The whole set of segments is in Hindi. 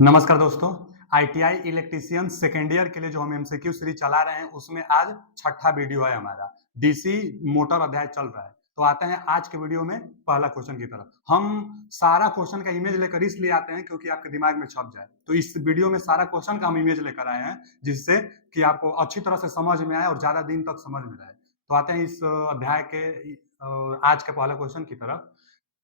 नमस्कार दोस्तों। आईटीआई इलेक्ट्रीशियन सेकेंड ईयर के लिए जो हम एमसीक्यू सीरीज चला रहे हैं उसमें आज छठा वीडियो है हमारा। डीसी मोटर अध्याय चल रहा है। तो आते हैं आज के वीडियो में पहला क्वेश्चन की तरफ। हम सारा क्वेश्चन का इमेज लेकर इसलिए आते हैं क्योंकि आपके दिमाग में छप जाए। तो इस वीडियो में सारा क्वेश्चन का हम इमेज लेकर आए हैं जिससे कि आपको अच्छी तरह से समझ में आए और ज्यादा दिन तक समझ में रहे। तो आते हैं इस अध्याय के आज के पहले क्वेश्चन की तरफ।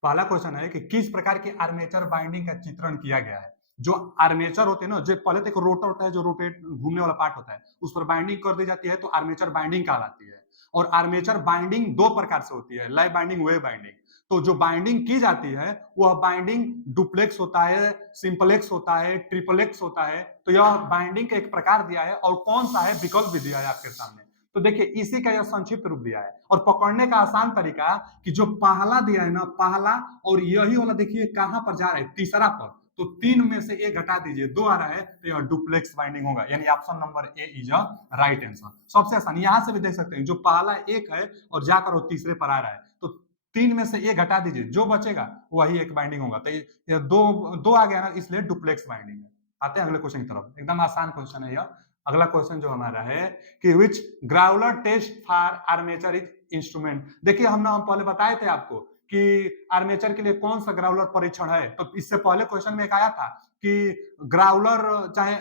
पहला क्वेश्चन है कि किस प्रकार की आर्मेचर बाइंडिंग का चित्रण किया गया है। जो आर्मेचर होते हैं ना, जो पहले तो एक रोटर होता है जो रोटेट घूमने वाला पार्ट होता है, उस पर बाइंडिंग कर दी जाती है तो आर्मेचर बाइंडिंग कहलाती है। और आर्मेचर बाइंडिंग दो प्रकार से होती है, लैप बाइंडिंग, वेव बाइंडिंग। तो जो बाइंडिंग की जाती है वह बाइंडिंग डुप्लेक्स होता है, सिंपलेक्स होता है, ट्रिपलेक्स होता है। तो यह बाइंडिंग का एक प्रकार दिया है और कौन सा है विकल्प भी दिया है आपके सामने। तो देखिए इसी का यह संक्षिप्त रूप दिया है और पकड़ने का आसान तरीका कि जो पहला दिया है ना, पहला और यही वाला देखिए कहां पर जा रहा है, तीसरा पर। तो तीन में से एक घटा दीजिए, दो आ रहा है तो यह डुप्लेक्स बाइंडिंग होगा, यानी option number A is a right answer. सबसे आसान यहां से भी देख सकते हैं, जो पहला एक है और जाकर वो तीसरे पर आ रहा है तो तीन में से एक घटा दीजिए, जो बचेगा वही एक बाइंडिंग होगा। तो ये दो दो आ गया ना, इसलिए डुप्लेक्स बाइंडिंग है। आते हैं अगले क्वेश्चन की तरफ। एकदम आसान क्वेश्चन है यह। अगला क्वेश्चन जो हमारा है कि which growler test for armature is instrument. देखिए हम पहले बताए थे आपको कि आर्मेचर के लिए कौन सा ग्राउलर परीक्षण है। तो इससे पहले क्वेश्चन में एक आया था कि ग्राउलर चाहे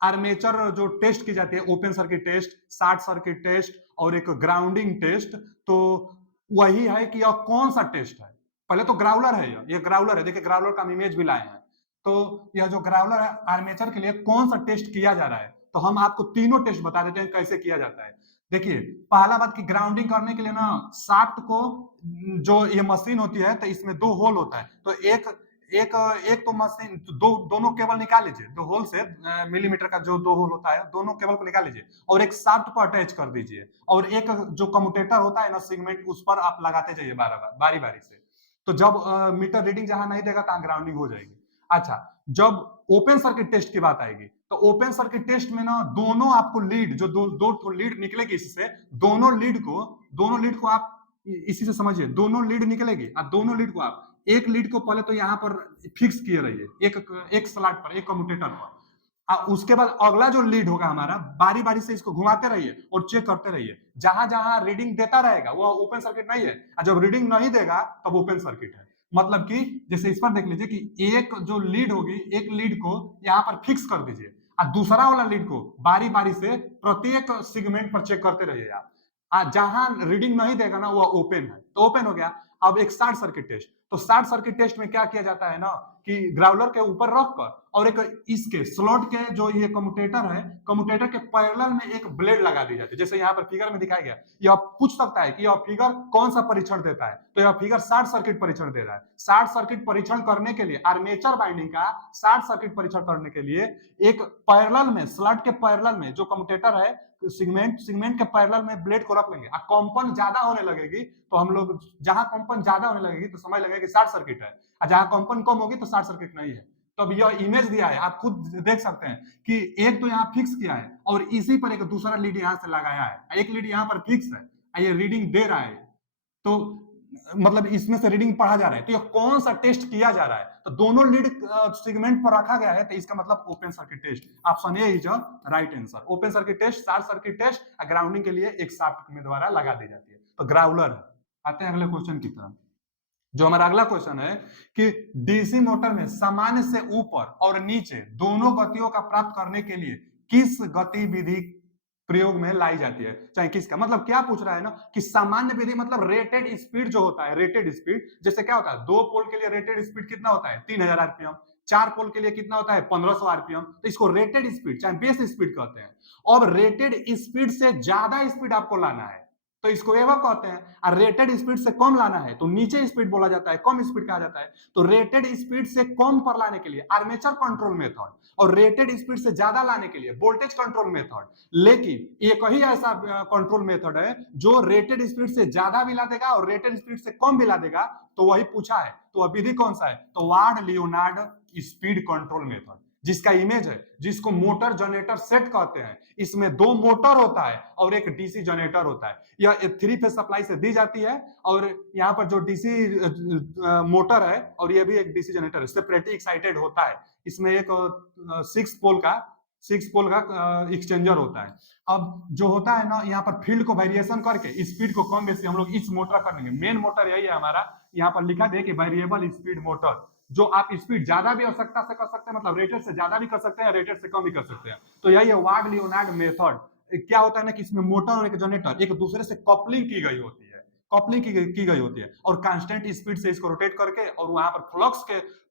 आर्मेचर जो टेस्ट की जाती है, open circuit test, short circuit test और एक ग्राउंडिंग टेस्ट, तो वही है कि यह कौन सा टेस्ट है। पहले तो ग्राउलर है, यह ग्राउलर है। देखिए ग्राउलर का हम इमेज भी लाए हैं। तो यह जो ग्राउलर है आर्मेचर के लिए कौन सा टेस्ट किया जा रहा है, तो हम आपको तीनों टेस्ट बता देते हैं कैसे किया जाता है। देखिए पहला बात कि ग्राउंडिंग करने के लिए ना शाफ्ट को, जो ये मशीन होती है तो इसमें दो होल होता है। तो एक एक एक तो मशीन दोनों केबल निकाल लीजिए, दो होल से मिलीमीटर का जो दो होल होता है दोनों केबल को निकाल लीजिए और एक शाफ्ट पर अटैच कर दीजिए। और एक जो कम्यूटेटर होता है ना सेगमेंट, उस पर आप लगाते जाइए बारी बारी से। तो जब मीटर रीडिंग जहां नहीं देगा तहां ग्राउंडिंग हो जाएगी। अच्छा, जब ओपन सर्किट टेस्ट की बात आएगी तो ओपन सर्किट टेस्ट में ना दोनों आपको लीड, जो दो लीड निकलेगी इससे, दोनों लीड को आप इसी से समझिए, दोनों लीड निकलेगी और दोनों लीड को आप एक लीड को पहले तो यहां पर फिक्स किए रहिए, एक स्लॉट पर, एक कम्यूटेटर पर। उसके बाद अगला जो लीड होगा हमारा, बारी बारी से इसको घुमाते रहिए और चेक करते रहिए। जहां जहां रीडिंग देता रहेगा वो ओपन सर्किट नहीं है, और जब रीडिंग नहीं देगा तब ओपन सर्किट है। मतलब कि जैसे इस पर देख लीजिए कि एक जो लीड होगी, एक लीड को यहां पर फिक्स कर दीजिए और दूसरा वाला लीड को बारी बारी से प्रत्येक सेगमेंट पर चेक करते रहिए आप। जहां रीडिंग नहीं देगा ना वो ओपन है, तो ओपन हो गया। अब एक शॉर्ट सर्किट टेस्ट। तो शॉर्ट सर्किट टेस्ट में क्या किया जाता है ना कि ग्राउलर के ऊपर रखकर और एक इसके स्लॉट के जो ये कम्यूटेटर है, कम्यूटेटर के पैरेलल में एक ब्लेड लगा दी जाती है, जैसे यहाँ पर फिगर में दिखाया गया। यह पूछ सकता है कि यह फिगर कौन सा परीक्षण देता है, तो यह फिगर शॉर्ट सर्किट परीक्षण दे रहा है। शॉर्ट सर्किट परीक्षण करने के लिए, आर्मेचर बाइंडिंग का शॉर्ट सर्किट परीक्षण करने के लिए एक पैरेलल में, स्लॉट के पैरेलल में जो कम्यूटेटर है, सिगमेंट के पैरेलल में ब्लेड को रख लेंगे। कंपन ज्यादा होने लगेगी तो हम लोग, जहां कंपन ज्यादा होने लगेगी तो समझ लगेगा कि शॉर्ट सर्किट है, और जहां कंपन कम होगी तो शॉर्ट सर्किट नहीं है। तो अब यह इमेज दिया है, आप खुद देख सकते हैं कि एक तो यहाँ फिक्स किया है और इसी पर एक दूसरा लीड यहां से लगाया है, एक लीड यहाँ पर फिक्स है, ये रीडिंग दे रहा है। तो मतलब इसमें से रीडिंग पढ़ा जा रहा है। तो ये कौन सा टेस्ट किया जा रहा है, तो दोनों लीड सेगमेंट पर रखा गया है, तो इसका मतलब open circuit test. Option A is a right answer. Open circuit test, short circuit test grounding के लिए एक शाफ्ट में द्वारा लगा दी जाती है, तो ग्राउलर है। आते हैं अगले क्वेश्चन की तरफ। जो हमारा अगला क्वेश्चन है कि डीसी मोटर में सामान्य से ऊपर और नीचे दोनों गतियों का प्राप्त करने के लिए किस गतिविधि प्रयोग में लाई जाती है, चाहे किसका। मतलब क्या पूछ रहा है ना कि सामान्य विधि मतलब रेटेड स्पीड जो होता है, रेटेड स्पीड जैसे क्या होता है, 2 पोल के लिए रेटेड स्पीड कितना होता है, 3000 आरपीएम। 4 पोल के लिए कितना होता है, 1500 आरपीएम। तो इसको रेटेड स्पीड चाहे बेस स्पीड कहते हैं। और रेटेड स्पीड से ज्यादा स्पीड आपको लाना है तो इसको एवं कहते हैं, और रेटेड स्पीड से कम लाना है तो नीचे स्पीड बोला जाता है, कम स्पीड कहा जाता है। तो रेटेड स्पीड से कम पर लाने के लिए आर्मेचर कंट्रोल मेथड, और रेटेड स्पीड से ज्यादा लाने के लिए वोल्टेज कंट्रोल मेथड। लेकिन एक ही ऐसा कंट्रोल मेथड है जो रेटेड स्पीड से ज्यादा भी ला देगा और रेटेड स्पीड से कम भी ला देगा। तो वही पूछा है, तो वह विधि कौन सा है, तो ward Leonard speed control method, जिसका इमेज है, जिसको मोटर जनरेटर सेट कहते हैं। इसमें 2 मोटर होता है और एक डीसी जनरेटर होता है। यह 3 फेज सप्लाई से दी जाती है और यहाँ पर जो डीसी मोटर है और ये भी एक डीसी जनरेटर है, सेपरेटली एक्साइटेड होता है। इसमें एक 6 पोल का एक्सचेंजर होता है। अब जो होता है ना, यहाँ पर फील्ड को वेरिएशन करके स्पीड को कम बेसी हम लोग इस मोटर कर लेंगे। मेन मोटर यही है हमारा, यहाँ पर लिखा दे कि वेरिएबल स्पीड मोटर, जो आप स्पीड ज्यादा भी आवश्यकता से कर सकते हैं, मतलब रेटेड से ज्यादा भी कर सकते हैं, रेटेड से कम भी कर सकते हैं। तो यही है वार्ड लियोनार्ड मेथड। क्या होता है ना कि इसमें मोटर और एक जनरेटर एक दूसरे से कपलिंग की गई होती है, कपलिंग की गई होती है, और कांस्टेंट स्पीड से इसको रोटेट करके, और वहां पर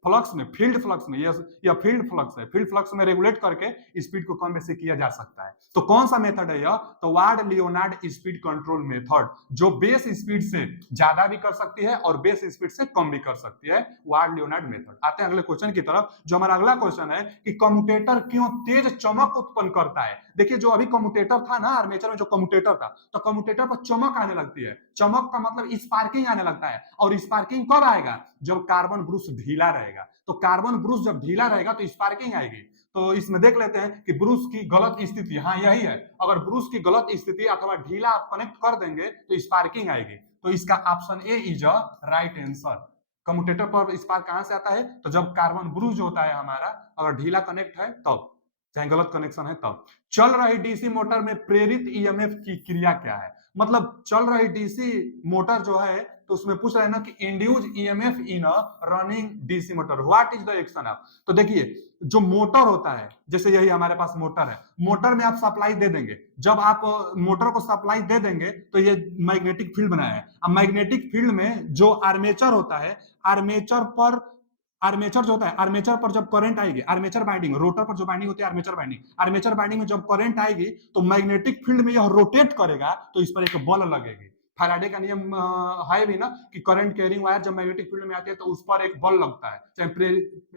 फ्लक्स में फील्ड फ्लक्स में यह फील्ड फ्लक्स है, फील्ड फ्लक्स में रेगुलेट करके स्पीड को कम बेसी किया जा सकता है। तो कौन सा मेथड है यह? तो ward Leonard speed control method, जो बेस स्पीड से ज्यादा भी कर सकती है और बेस स्पीड से कम भी कर सकती है, वार्ड लियोनार्ड मेथड। आते हैं अगले क्वेश्चन की तरफ। जो हमारा अगला क्वेश्चन है कि कम्यूटेटर क्यों तेज चमक उत्पन्न करता है। देखिए जो अभी कम्यूटेटर था ना, आर्मेचर में जो कम्यूटेटर था, तो कम्यूटेटर पर चमक आने लगती है। चमक का मतलब स्पार्किंग आने लगता है, और स्पार्किंग कब आएगा? जब कार्बन ब्रूस ढीला रहेगा। तो कार्बन ब्रूस जब ढीला रहेगा तो स्पार्किंग आएगी। तो इसमें देख लेते हैं कि ब्रूस की गलत स्थिति, हाँ यही है, अगर ब्रूस की गलत स्थिति अथवा ढीला आप कनेक्ट कर देंगे तो स्पार्किंग आएगी। तो इसका option A is a right answer. Commutator पर स्पार्क कहां से आता है? तो जब कार्बन ब्रूस जो होता है हमारा, अगर ढीला कनेक्ट है तब, चाहे गलत कनेक्शन है तब। चल रही डीसी मोटर में प्रेरित ईएमएफ की क्रिया क्या है? मतलब चल रही डीसी मोटर जो है, तो उसमें पूछ रहा है ना कि induce EMF in a running DC motor, what is the action of. तो देखिए जो मोटर होता है, जैसे यही हमारे पास मोटर है, मोटर में आप सप्लाई दे देंगे। जब आप मोटर को सप्लाई दे देंगे तो ये मैग्नेटिक फील्ड बनाया है। अब मैग्नेटिक फील्ड में जो आर्मेचर होता है, आर्मेचर जो होता है, आर्मेचर पर जब करंट आएगी, आर्मेचर बाइंडिंग, रोटर पर जो बाइंडिंग होती है आर्मेचर बाइंडिंग में जब करंट आएगी तो मैग्नेटिक फील्ड में यह रोटेट करेगा, तो इस पर एक बल लगेगी। फैराडे का नियम है भी ना कि करंट कैरिंग वायर जब मैग्नेटिक फील्ड में आती है तो उस पर एक बल लगता है, चाहे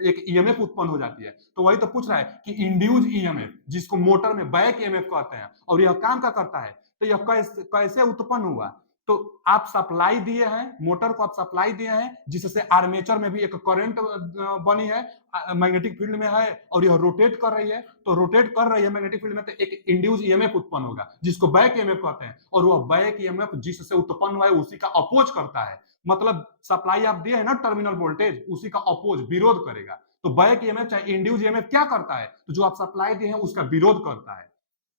एक ईएमएफ उत्पन्न हो जाती है। तो वही तो पूछ रहा है कि इंड्यूस ईएमएफ, जिसको मोटर में बैक ईएमएफ कहते हैं, और यह काम क्या करता है, तो यह कैसे उत्पन्न हुआ। तो आप सप्लाई दिए हैं, मोटर को आप सप्लाई दिए हैं, जिससे आर्मेचर में भी एक करंट बनी है, मैग्नेटिक फील्ड में है, और यह रोटेट कर रही है। तो रोटेट कर रही है मैग्नेटिक फील्ड में, तो एक इंड्यूस ईएमएफ उत्पन्न होगा, जिसको बैक ईएमएफ कहते हैं, और वह बैक ईएमएफ जिससे उत्पन्न हुआ है उसी का अपोज करता है। मतलब सप्लाई आप दिए है ना टर्मिनल वोल्टेज, उसी का अपोज, विरोध करेगा। तो बैक ईएमएफ चाहे इंड्यूस ईएमएफ क्या करता है, तो जो आप सप्लाई दिए हैं उसका विरोध करता है।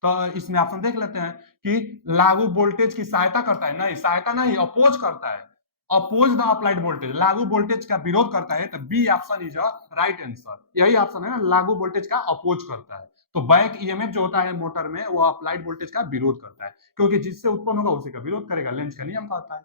तो इसमें ऑप्शन देख लेते हैं कि लागू वोल्टेज की सहायता करता है, नहीं सहायता नहीं, अपोज करता है, अपोज द अप्लाइड वोल्टेज, लागू वोल्टेज का विरोध करता है। तो B option is a right answer, यही ऑप्शन है ना, लागू वोल्टेज का अपोज करता है। तो बैक ईएमएफ जो होता है मोटर में, वो अप्लाइड वोल्टेज का विरोध करता है, क्योंकि जिससे उत्पन्न होगा उसी का विरोध करेगा, लेंज का नियम कहता है।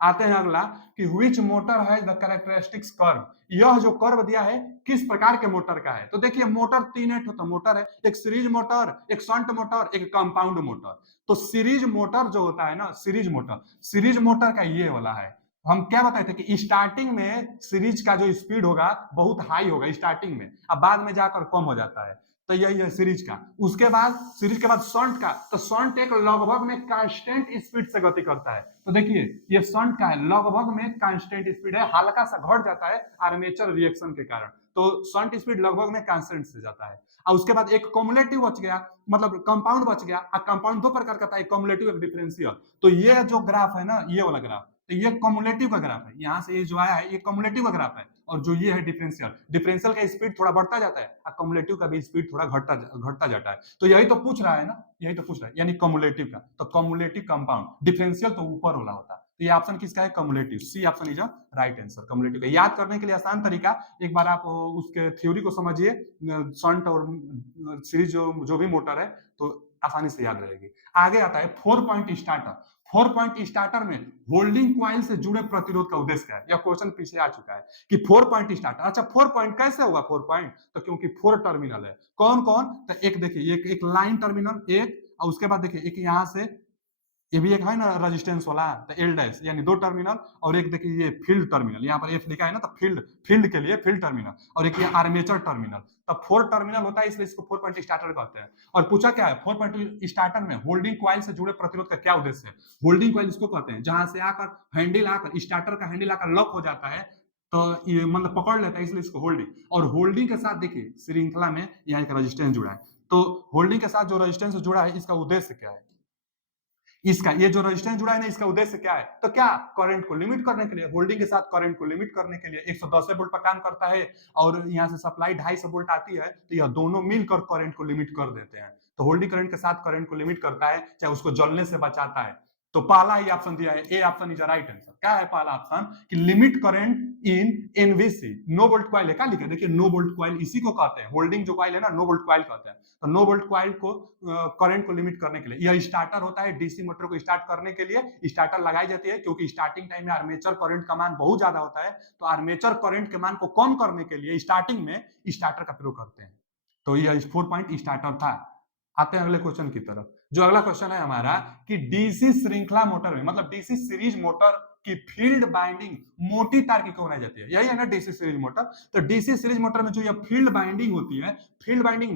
आते हैं अगला कि which motor has the characteristics curve, यह जो कर्व दिया है किस प्रकार के मोटर का है। तो देखिए मोटर तीन तो मोटर है, एक सीरीज मोटर, एक शंट मोटर, एक कंपाउंड मोटर। तो सीरीज मोटर जो होता है ना, सीरीज मोटर का ये वाला है। हम क्या बताए थे कि स्टार्टिंग में सीरीज का जो स्पीड होगा बहुत हाई होगा स्टार्टिंग में, अब बाद में जाकर कम हो जाता है। तो यही है सीरीज का। उसके बाद सीरीज के बाद शंट का, तो शंट एक लगभग में कांस्टेंट स्पीड से गति करता है। तो देखिए ये शंट का है, लगभग में कांस्टेंट स्पीड है, हल्का सा घट जाता है आर्मेचर रिएक्शन के कारण। तो शंट स्पीड लगभग में कांस्टेंट से जाता है। और उसके बाद एक कम्युलेटिव बच गया, मतलब कंपाउंड बच गया। कंपाउंड दो प्रकार का था, एक कम्युलेटिव एक डिफरेंशियल। तो ये जो ग्राफ है ना, ये वाला ग्राफ, तो ये कम्युलेटिव का ग्राफ है, यहाँ से ये जो आया है ये कम्युलेटिव का ग्राफ है, और जो ये है डिफरेंशियल का स्पीड थोड़ा बढ़ता जाता है, और कम्युलेटिव का भी स्पीड थोड़ा घटता जाता है। तो यही तो पूछ रहा है ना, यही तो पूछ रहा है, यानी कम्युलेटिव का। तो कम्युलेटिव कंपाउंड, डिफरेंशियल तो ऊपर वाला होता है। तो ये ऑप्शन किसका है? Cumulative, C option is a right answer, cumulative का। याद करने के लिए आसान तरीका, एक बार आप उसके थ्योरी को समझिए, शंट और सीरीज जो भी मोटर है, तो आसानी से याद रहेगी। आगे आता है 4 पॉइंट स्टार्टर। 4 पॉइंट स्टार्टर में होल्डिंग कॉइल से जुड़े प्रतिरोध का उद्देश्य क्या है? यह क्वेश्चन पीछे आ चुका है कि 4 पॉइंट स्टार्टर। अच्छा 4 पॉइंट कैसे होगा 4 पॉइंट? तो क्योंकि 4 टर्मिनल है। कौन कौन? तो एक देखिए, एक लाइन टर्मिनल, एक, और उसके बाद देखिए एक यहां से, ये भी एक है ना रेजिस्टेंस वाला, तो एल डैश, यानी 2 टर्मिनल, और एक देखिए ये फील्ड टर्मिनल, यहाँ पर एफ लिखा है ना, तो फील्ड के लिए फील्ड टर्मिनल, और एक ये आर्मेचर टर्मिनल। तब 4 टर्मिनल होता है, इसलिए इसको 4 पॉइंट स्टार्टर कहते हैं। और पूछा क्या है 4 पॉइंट स्टार्टर में होल्डिंग कॉइल से जुड़े प्रतिरोध का क्या उद्देश्य है? होल्डिंग कॉइल इसको कहते हैं जहां से आकर हैंडल आकर, स्टार्टर का हैंडल आकर लॉक हो जाता है, तो ये मतलब पकड़ लेता है, इसलिए इसको होल्डिंग। और होल्डिंग के साथ देखिए श्रृंखला में यहाँ एक रेजिस्टेंस जुड़ा है, तो होल्डिंग के साथ जो रेजिस्टेंस जुड़ा है, इसका उद्देश्य क्या है? इसका ये जो रेजिस्टेंस जुड़ा है ना, इसका उद्देश्य क्या है? तो क्या करंट को लिमिट करने के लिए, होल्डिंग के साथ करंट को लिमिट करने के लिए 110 वोल्ट पर काम करता है और यहाँ से सप्लाई 250 वोल्ट आती है, तो यह दोनों मिलकर करंट को लिमिट कर देते हैं। तो होल्डिंग करंट के साथ करंट को लिमिट करता है, चाहे उसको जलने से बचाता है। तो पहला ही ऑप्शन दिया है, A option is right answer. क्या है पहला ऑप्शन? कि limit current in NVC, no volt coil है। क्या लिखा है? देखिए नो वोल्ट कॉइल इसी को कहते हैं, होल्डिंग जो कॉइल है ना, नो वोल्ट कॉइल कहते हैं। तो नो वोल्ट कॉइल को करंट को लिमिट करने के लिए यह स्टार्टर होता है। डीसी मोटर को स्टार्ट करने के लिए स्टार्टर लगाई जाती है, क्योंकि स्टार्टिंग टाइम में आर्मेचर करंट का मान बहुत ज्यादा होता है। तो आर्मेचर करंट के मान को कम करने के लिए स्टार्टिंग में स्टार्टर का प्रयोग करते हैं। तो यह 4 पॉइंट स्टार्टर था। आते हैं अगले क्वेश्चन की तरफ। जो अगला क्वेश्चन है हमारा कि डीसी श्रृंखला मोटर में, मतलब डीसी सीरीज मोटर की फील्ड बाइंडिंग मोटी तार की क्यों बनाई जाती है? यही है ना डीसी सीरीज मोटर। तो डीसी सीरीज मोटर में जो ये फील्ड बाइंडिंग होती है, फील्ड बाइंडिंग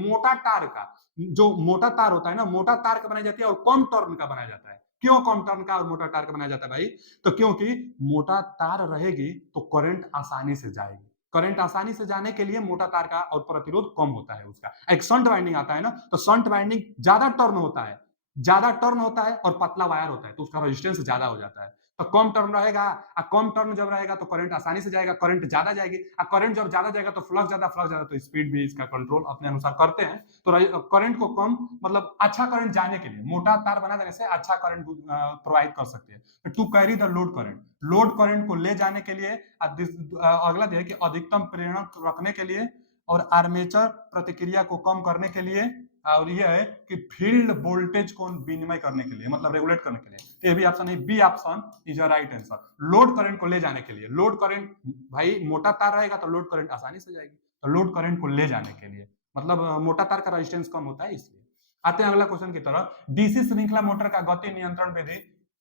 मोटा तार का, जो मोटा तार होता है ना, मोटा तार का बनाई जाती है और कम टर्न का बनाया जाता है। क्यों कम टर्न का और मोटा तार का बनाया जाता है भाई? तो क्योंकि मोटा तार रहेगी तो करंट आसानी से जाएगी। करंट आसानी से जाने के लिए मोटा तार का और प्रतिरोध कम होता है उसका। एक शंट वाइंडिंग आता है ना, तो शंट वाइंडिंग ज्यादा टर्न होता है, ज्यादा टर्न होता है और पतला वायर होता है, तो उसका रेजिस्टेंस ज्यादा हो जाता है। तो कम टर्न रहेगा, कम टर्न जब रहेगा तो करंट आसानी से जाएगा, करंट ज्यादा जाएगी, करंट जब ज्यादा जाएगा तो फ्लक्स ज्यादा, तो स्पीड भी इसका कंट्रोल अपने अनुसार करते हैं। तो करंट को कम, मतलब अच्छा करंट जाने के लिए मोटा तार बना देने से अच्छा करंट प्रोवाइड कर सकते हैं। To carry the load current, load current को ले जाने के लिए अगला दिया कि अधिकतम प्रेरण रखने के लिए और आर्मेचर प्रतिक्रिया को कम करने के लिए, और यह है कि फील्ड वोल्टेज को विनिमय करने के लिए, मतलब रेगुलेट करने के लिए। तो ये भी ऑप्शन है, B option is a right answer. Load current को ले जाने के लिए, लोड करंट भाई मोटा तार रहेगा तो लोड करंट आसानी से जाएगी, तो लोड करंट को ले जाने के लिए, मतलब मोटा तार का रेजिस्टेंस कम होता है इसलिए। आते हैं अगला क्वेश्चन की तरफ। डीसी श्रृंखला मोटर का गति नियंत्रण विधि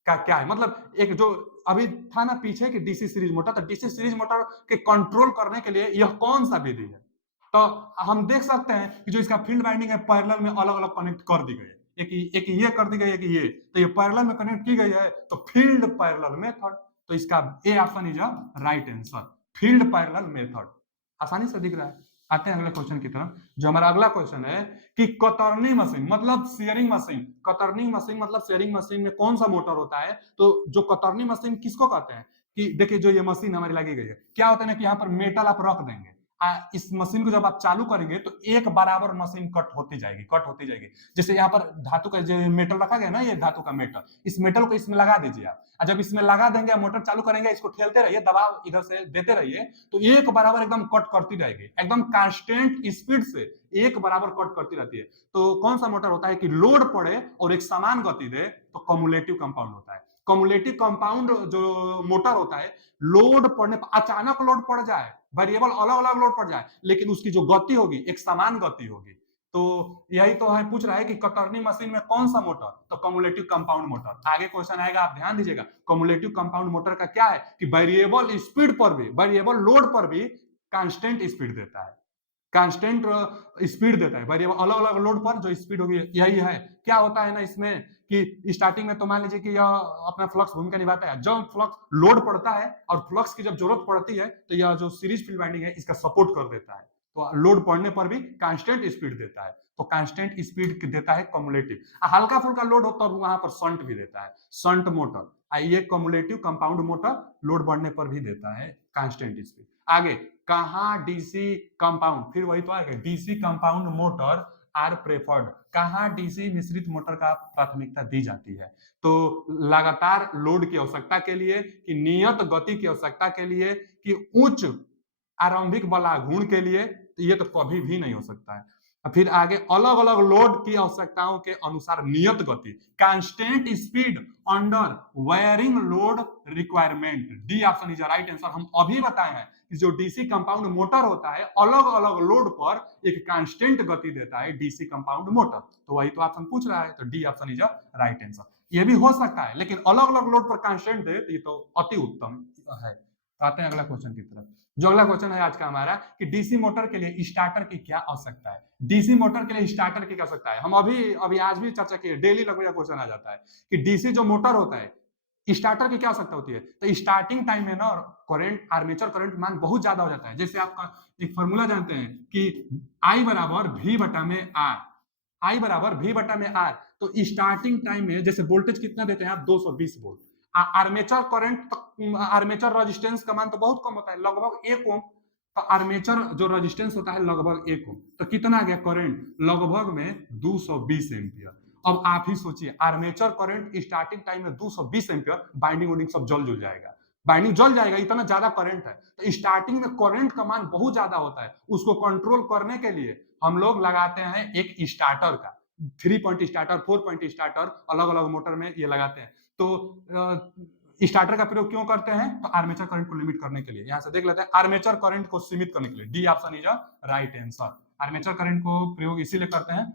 का क्या है? मतलब एक जो अभी था ना पीछे की डीसी सीरीज मोटर, तो डीसी सीरीज मोटर के कंट्रोल करने के लिए यह कौन सा विधि है? तो हम देख सकते हैं कि जो इसका फील्ड वाइंडिंग है पैरेलल में अलग अलग कनेक्ट कर दी गई है। एक ये कर दी गई है कि ये, तो ये पैरेलल में कनेक्ट की गई है, तो फील्ड पैरेलल मेथड। तो इसका ए option is a right answer, field parallel method. आसानी से दिख रहा है। आते हैं अगले क्वेश्चन की तरफ। जो हमारा अगला क्वेश्चन है कि कतरनी मशीन मतलब शेयरिंग मशीन, कतरनी मशीन मतलब शेयरिंग मशीन में कौन सा मोटर होता है? तो जो कतरनी मशीन किसको कहते हैं? कि देखिए जो ये मशीन हमारी लगी गई है, क्या होता है ना कि यहाँ पर मेटल आप रख देंगे, इस मशीन को जब आप चालू करेंगे तो एक बराबर मशीन कट होती जाएगी, कट होती जाएगी। जैसे यहाँ पर धातु का जो मेटल रखा गया ना, ये धातु का मेटल, इस मेटल को इसमें लगा दीजिए आप, और जब इसमें लगा देंगे मोटर चालू करेंगे, इसको ठेलते रहिए, दबाव इधर से देते रहिए, तो एक बराबर एकदम कट करती रहेगी, एकदम कांस्टेंट स्पीड से एक बराबर कट करती रहती है। तो कौन सा मोटर होता है कि लोड पड़े और एक समान गति दे? तो कम्युलेटिव कंपाउंड होता है। कम्युलेटिव कंपाउंड जो मोटर होता है, लोड पड़ने पर, अचानक लोड पड़ जाए, वेरिएबल अलग अलग लोड पड़ जाए, लेकिन उसकी जो गति होगी एक समान गति होगी। तो यही तो है, पूछ रहा है कि कतरनी मशीन में कौन सा मोटर? तो कम्युलेटिव कंपाउंड मोटर। आगे क्वेश्चन आएगा, आप ध्यान दीजिएगा। कम्युलेटिव कंपाउंड मोटर का क्या है कि वेरिएबल स्पीड पर भी, वेरिएबल लोड पर भी कांस्टेंट स्पीड देता है, कांस्टेंट स्पीड देता है। वेरिएबल अलग अलग लोड पर जो स्पीड होगी, यही है। क्या होता है ना इसमें कि स्टार्टिंग में तो मान लीजिए कि यह अपना फ्लक्स भूमिका निभाता है, जब फ्लक्स लोड पड़ता है और फ्लक्स की जब जरूरत पड़ती है तो यह जो सीरीज फील्ड वाइंडिंग है इसका सपोर्ट कर देता है, तो लोड पड़ने पर भी कांस्टेंट स्पीड देता है। तो कांस्टेंट स्पीड देता है कम्युलेटिव। हल्का फुल्का लोड हो तो वहां पर शंट भी देता है, शंट मोटर। ये कम्युलेटिव कंपाउंड मोटर लोड बढ़ने पर भी देता है कांस्टेंट स्पीड। आगे कहां डीसी कंपाउंड, फिर वही तो आएगा, DC compound motor are preferred. कहां डीसी मिश्रित मोटर का प्राथमिकता दी जाती है? तो लगातार लोड की आवश्यकता के लिए, कि नियत गति की आवश्यकता के लिए, कि उच्च आरंभिक बलागुण के लिए? तो ये तो कभी भी नहीं हो सकता है। फिर आगे अलग अलग लोड की आवश्यकताओं के अनुसार नियत गति, constant speed under wearing load requirement. D option is right answer. हम अभी बताए हैं कि जो डीसी कंपाउंड मोटर होता है अलग अलग लोड पर एक कांस्टेंट गति देता है डीसी कंपाउंड मोटर। तो वही तो ऑप्शन पूछ रहा है, तो D option is right answer. ये भी हो सकता है, लेकिन अलग अलग लोड पर कांस्टेंट दे तो ये तो अति उत्तम है। आते हैं अगला क्वेश्चन की तरफ। जो अगला क्वेश्चन है आज का हमारा कि डीसी मोटर के लिए स्टार्टर की क्या आवश्यकता है? डीसी मोटर के लिए स्टार्टर की क्या आवश्यकता है? हम अभी आज भी चर्चा किए, डेली लगभग क्वेश्चन आ जाता है कि डीसी जो मोटर होता है स्टार्टर की क्या आवश्यकता होती है? तो स्टार्टिंग टाइम में ना करंट, आर्मेचर करंट मान बहुत ज्यादा हो जाता है। जैसे आपका एक फॉर्मूला जानते हैं कि आई बराबर वी बटा में आर, आई बराबर V बटा में R। तो स्टार्टिंग टाइम में जैसे वोल्टेज कितना देते हैं आप 220 volt, armature current, armature resistance का मान तो बहुत कम होता है, लगभग 1 ओम। तो आर्मेचर जो रेजिस्टेंस होता है लगभग 1 ओम, तो कितना आ गया करंट, लगभग में 220 एम्पियर। अब आप ही सोचिए, आर्मेचर करंट स्टार्टिंग टाइम में 220 एम्पियर, बाइंडिंग वाइंडिंग सब जल जाएगा, बाइंडिंग जल जाएगा, इतना ज्यादा करंट है। तो स्टार्टिंग में करंट का मान बहुत ज्यादा होता है, उसको कंट्रोल करने के लिए हम लोग लगाते हैं एक स्टार्टर का, 3 पॉइंट स्टार्टर, 4 पॉइंट स्टार्टर, अलग अलग मोटर में ये लगाते हैं। तो स्टार्टर का प्रयोग क्यों करते हैं, तो आर्मेचर करंट को लिमिट करने के लिए। यहां से देख लेते हैं, आर्मेचर करंट को सीमित करने के लिए। D option is a right answer. Armature current को प्रयोग इसीलिए करते हैं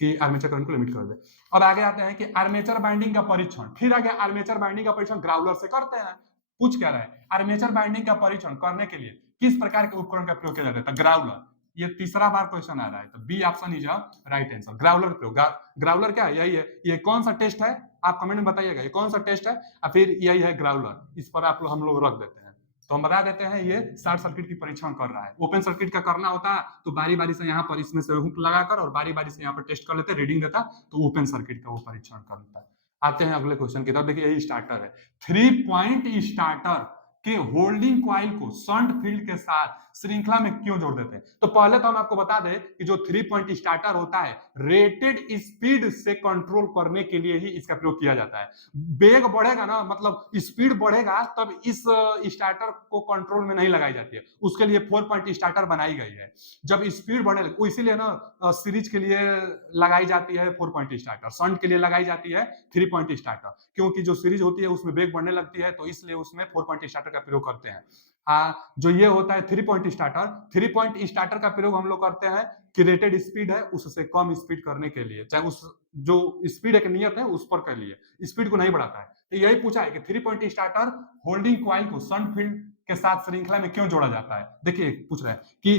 कि आर्मेचर करंट को लिमिट कर दे। अब आगे आते हैं कि आर्मेचर बाइंडिंग का परीक्षण, फिर आगे आर्मेचर बाइंडिंग का परीक्षण ग्राउलर से करते हैं। पूछ क्या रहा है, आर्मेचर बाइंडिंग का परीक्षण करने के लिए किस प्रकार के उपकरण का प्रयोग किया जाता है, ग्राउलर। ये तीसरा बार क्वेश्चन आ रहा है, तो B option is a right answer, growler प्रयोग। ग्राउलर क्या है, यही है। ये कौन सा टेस्ट है, आप कमेंट में बताइएगा, ये कौन सा टेस्ट है, और फिर यही है ग्राउलर, इस पर आप लोग हम लोग रख देते हैं। तो हम बता देते हैं, ये शॉर्ट सर्किट की परीक्षण कर रहा है। ओपन सर्किट का करना होता तो बारी बारी से यहाँ पर इसमें से हुक लगाकर और बारी बारी से यहाँ पर टेस्ट कर लेते, रीडिंग देता, तो ओपन सर्किट का वो परीक्षण करता है। आते हैं अगले क्वेश्चन की तरफ। देखिए, यही स्टार्टर है, 3 पॉइंट स्टार्टर के होल्डिंग कॉइल को शंट फील्ड के साथ श्रृंखला में क्यों जोड़ देते हैं। तो पहले तो हम आपको बता दें कि जो 3 पॉइंट स्टार्टर होता है, रेटेड स्पीड से कंट्रोल करने के लिए ही इसका प्रयोग किया जाता है। वेग बढ़ेगा ना, मतलब स्पीड बढ़ेगा, तब इस स्टार्टर को कंट्रोल में नहीं लगाई जाती है, उसके लिए 4 पॉइंट स्टार्टर बनाई गई है। जब स्पीड बढ़े, इसीलिए ना सीरीज के लिए लगाई जाती है 4 पॉइंट स्टार्टर, शंट के लिए लगाई जाती है 3 पॉइंट स्टार्टर, क्योंकि जो सीरीज होती है उसमें वेग बढ़ने लगती है, तो इसलिए उसमें 4 पॉइंट स्टार्टर का प्रयोग करते हैं। जो ये होता है 3 पॉइंट स्टार्टर, 3 पॉइंट स्टार्टर का प्रयोग हम लोग करते हैं कि रेटेड स्पीड है उससे कम स्पीड करने के लिए, चाहे उस जो स्पीड एक नियत है उस पर कर लिए, स्पीड को नहीं बढ़ाता है। तो यही पूछा है कि 3 पॉइंट स्टार्टर होल्डिंग कॉइल को शंट फील्ड के साथ श्रृंखला में क्यों जोड़ा जाता है। देखिए, पूछ रहा है कि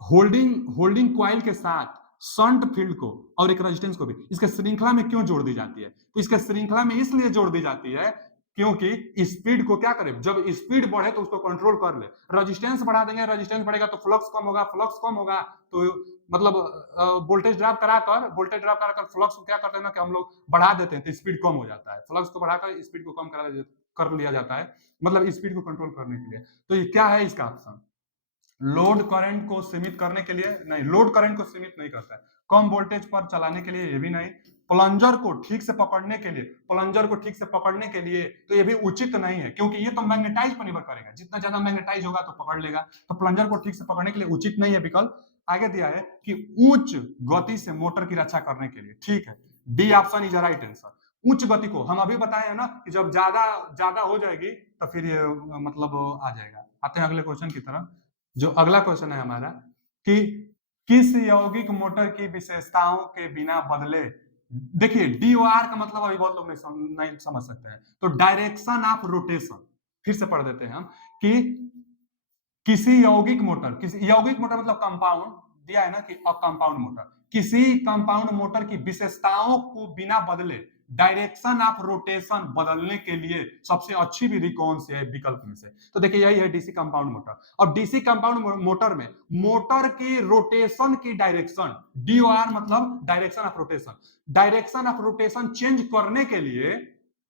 होल्डिंग कॉइल के साथ शंट फील्ड को और एक रेजिस्टेंस को भी इसके श्रृंखला में क्यों जोड़ दी जाती है। तो इसके श्रृंखला में इसलिए जोड़ दी जाती है क्योंकि स्पीड को क्या करे, जब स्पीड बढ़े तो उसको कंट्रोल कर ले, रेजिस्टेंस बढ़ा देंगे, रेजिस्टेंस बढ़ेगा तो फ्लक्स कम होगा, फ्लक्स कम होगा तो मतलब वोल्टेज ड्रॉप कराकर फ्लक्स को क्या करते हैं ना कि हम लोग बढ़ा देते हैं, तो स्पीड कम हो जाता है, फ्लक्स को बढ़ाकर स्पीड को कम कर लिया जाता है, मतलब स्पीड को कंट्रोल करने के लिए। तो ये क्या है इसका ऑप्शन, लोड करंट को सीमित करने के लिए नहीं, लोड करंट को सीमित नहीं करता है, कम वोल्टेज पर चलाने के लिए ये भी नहीं, प्लंजर को ठीक से पकड़ने के लिए तो ये भी उचित नहीं है, क्योंकि ये तो मैग्नेटाइज पर निर्भर करेगा, जितना ज्यादा मैग्नेटाइज होगा तो पकड़ लेगा, तो प्लंजर को ठीक से पकड़ने के लिए उचित नहीं है विकल्प। आगे दिया है कि उच्च गति से मोटर की रक्षा करने के लिए, ठीक है, D option is right answer. उच्च गति को हम अभी बताए हैं ना कि जब ज्यादा हो जाएगी तो फिर ये मतलब आ जाएगा। आते हैं अगले क्वेश्चन की तरफ। जो अगला क्वेश्चन है हमारा कि किस यौगिक मोटर की विशेषताओं के बिना बदले, देखिए डीओआर का मतलब अभी बहुत लोग नहीं समझ सकते हैं, तो डायरेक्शन ऑफ रोटेशन, फिर से पढ़ देते हैं हम कि किसी यौगिक मोटर मतलब कंपाउंड दिया है ना कि कंपाउंड मोटर, किसी कंपाउंड मोटर की विशेषताओं को बिना बदले डायरेक्शन ऑफ रोटेशन बदलने के लिए सबसे अच्छी विधि कौन सी है विकल्प में से। तो देखिए, यही है डीसी कंपाउंड मोटर। और डीसी कंपाउंड मोटर में मोटर की रोटेशन की डायरेक्शन, डीओआर मतलब डायरेक्शन ऑफ रोटेशन चेंज करने के लिए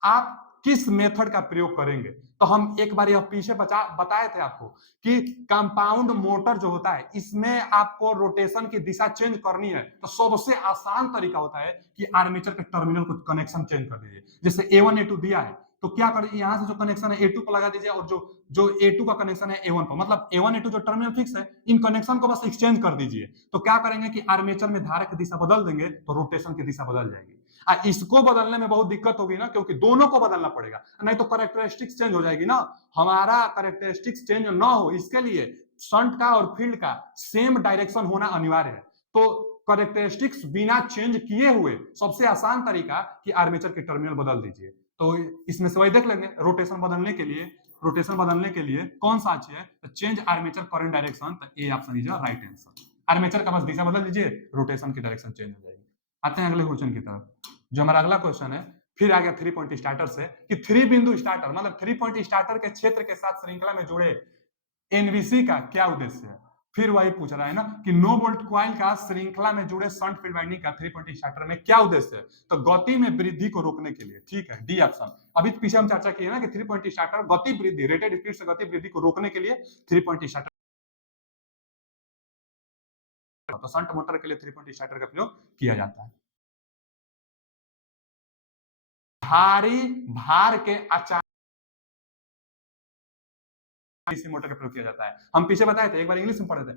आप किस मेथड का प्रयोग करेंगे। तो हम एक बार यह पीछे बताए थे आपको कि कंपाउंड मोटर जो होता है इसमें आपको रोटेशन की दिशा चेंज करनी है, तो सबसे आसान तरीका होता है कि आर्मेचर के टर्मिनल को कनेक्शन चेंज कर दीजिए। जैसे A1 A2 दिया है तो क्या करिए, यहां से जो कनेक्शन है A2 पर लगा दीजिए, और जो A2 का कनेक्शन है A1 पर, मतलब A1 A2 जो टर्मिनल फिक्स है, इन कनेक्शन को बस एक्सचेंज कर दीजिए। तो क्या करेंगे कि आर्मेचर में धारा की दिशा बदल देंगे तो रोटेशन की दिशा बदल जाएगी। इसको बदलने में बहुत दिक्कत होगी ना, क्योंकि दोनों को बदलना पड़ेगा, नहीं तो कैरेक्टरिस्टिक्स चेंज हो जाएगी ना। हमारा कैरेक्टरिस्टिक्स चेंज ना हो इसके लिए शंट का और फील्ड का सेम डायरेक्शन होना अनिवार्य है। तो कैरेक्टरिस्टिक्स बिना चेंज किए हुए सबसे आसान तरीका कि आर्मेचर के टर्मिनल बदल दीजिए। तो इसमें से वही देख लेंगे, रोटेशन बदलने के लिए कौन सा अच्छी है, तो चेंज आर्मेचर करंट डायरेक्शन, तो ए option is right answer. Armature का बस दिशा बदल दीजिए, रोटेशन की डायरेक्शन चेंज हो जाएगी। आते हैं अगले क्वेश्चन की तरफ। जो हमारा अगला क्वेश्चन है, फिर आ गया 3 पॉइंट स्टार्टर से कि 3 बिंदु स्टार्टर मतलब 3 पॉइंट स्टार्टर के क्षेत्र के साथ श्रृंखला में जुड़े एनवीसी का क्या उद्देश्य है। फिर वही पूछ रहा है ना कि नो बोल्ट कॉइल का श्रृंखला में जुड़े शंट फील्ड वाइंडिंग का 320 स्टार्टर में क्या उद्देश्य है? तो गति में वृद्धि को रोकने के लिए। ठीक है, डी ऑप्शन। अभी पीछे हम चर्चा किए ना कि 320 स्टार्टर गति वृद्धि, रेटेड स्पीड से गति वृद्धि को रोकने के लिए 320 स्टार्टर, तो शंट मोटर के लिए 320 स्टार्टर का प्रयोग किया जाता है। भारी भार के अचानक डीसी मोटर का प्रयोग किया जाता है। हम पीछे बताए थे, एक बार इंग्लिश में पढ़े थे,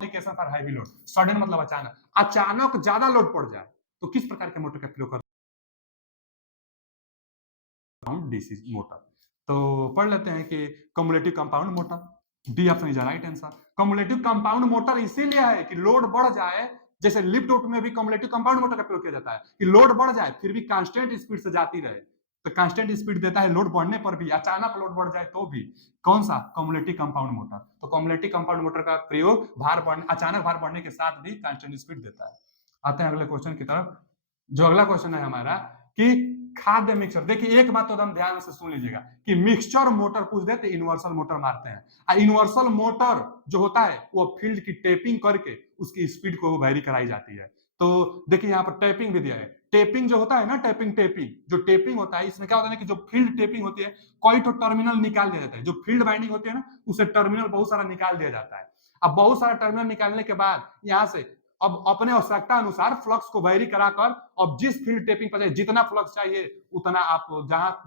application for heavy load. Sudden मतलब अचानक, अचानक ज्यादा लोड पड़ जाए तो किस प्रकार के मोटर का प्रयोग करते हैं? DC motor. तो पढ़ लेते हैं कि cumulative compound motor, D option is right answer. Cumulative compound motor इसीलिए है कि लोड बढ़ जाए, जैसे लिफ्ट उट में भी कम्युलेटिव कंपाउंड मोटर का प्रयोग किया जाता है कि लोड बढ़ जाए फिर भी कांस्टेंट स्पीड से जाती रहे, तो कांस्टेंट स्पीड देता है लोड बढ़ने पर भी, अचानक लोड बढ़ जाए तो भी। कौन सा? Cumulative compound motor. तो कम्युलेटिव कंपाउंड मोटर का प्रयोग भार बढ़ने, अचानक भार बढ़ने के साथ भी कांस्टेंट स्पीड देता है। आते हैं अगले क्वेश्चन की तरफ। जो अगला क्वेश्चन है हमारा कि खाद्य मिक्सचर, देखिए एक बात तो एकदम ध्यान से सुन लीजिएगा कि मिक्सचर मोटर पूछ दे तो यूनिवर्सल मोटर मारते हैं। यूनिवर्सल मोटर जो होता है वो फील्ड की टेपिंग करके उसकी स्पीड को वेरी कराई जाती है। तो देखिए यहाँ पर टेपिंग भी दिया है। टेपिंग जो होता है ना, टेपिंग जो टेपिंग होता है, इसमें क्या होता है कि जो फील्ड टेपिंग होती है, कोई तो टर्मिनल निकाल दिया जाता है। जो फील्ड बाइंडिंग होती है ना, उसे टर्मिनल बहुत सारा निकाल दिया जाता है। अब बहुत सारा टर्मिनल निकालने के बाद यहाँ से अब अपने आवश्यकता अनुसार फ्लक्स को वेरी कराकर, अब जिस फील्ड टेपिंग पर जितना फ्लक्स चाहिए उतना आप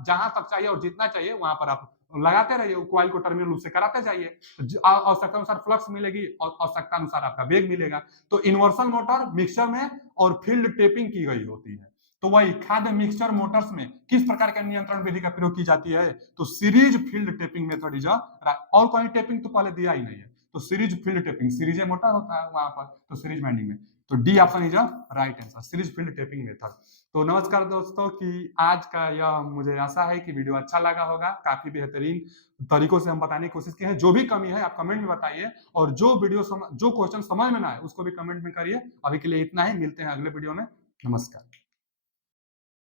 जहां तक चाहिए और जितना चाहिए वहां पर आप लगाते रहिए, कॉइल को टर्मिनल उससे कराते जाइए, आवश्यकता अनुसार फ्लक्स मिलेगी और आवश्यकता अनुसार आपका वेग मिलेगा। तो इन्वर्सल मोटर मिक्सचर में और फील्ड टेपिंग की गई होती है। तो वही खाद्य मिक्सचर मोटर्स में किस प्रकार के नियंत्रण विधि का प्रयोग की जाती है? तो series field tapping method is, और कोई टेपिंग तो पहले दिया ही नहीं है, तो series field tapping, series motor होता है वहां पर, तो सीरीज वाइंडिंग में, तो D option is right answer, series field tapping method. तो नमस्कार दोस्तों, कि आज का यह, मुझे आशा है कि वीडियो अच्छा लगा होगा। काफी बेहतरीन तरीकों से हम बताने की कोशिश की है। जो भी कमी है आप कमेंट में बताइए, और जो जो क्वेश्चन समझ में ना आए उसको भी कमेंट में करिए। अभी के लिए इतना ही, मिलते हैं अगले वीडियो में। नमस्कार।